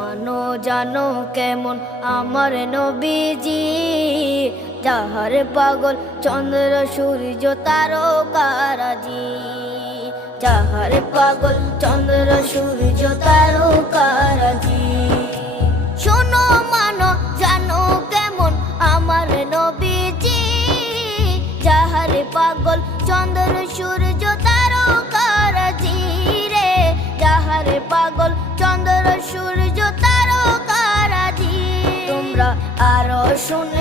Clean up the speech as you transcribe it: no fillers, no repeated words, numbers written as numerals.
মানো জানো কেমন আমার নবীজি, যাহার পাগল চন্দ্র সূর্য তারকারাজি, যাহার পাগল চন্দ্র সূর্য তারকারাজি। শোনো মানো জানো কেমন আমার নবীজি, যাহার পাগল চন্দ্র সূর্য তারকারাজি রে, যাহার পাগল চন্দ্র সূর্য তারকারাজি। তোমরা আরো শুনে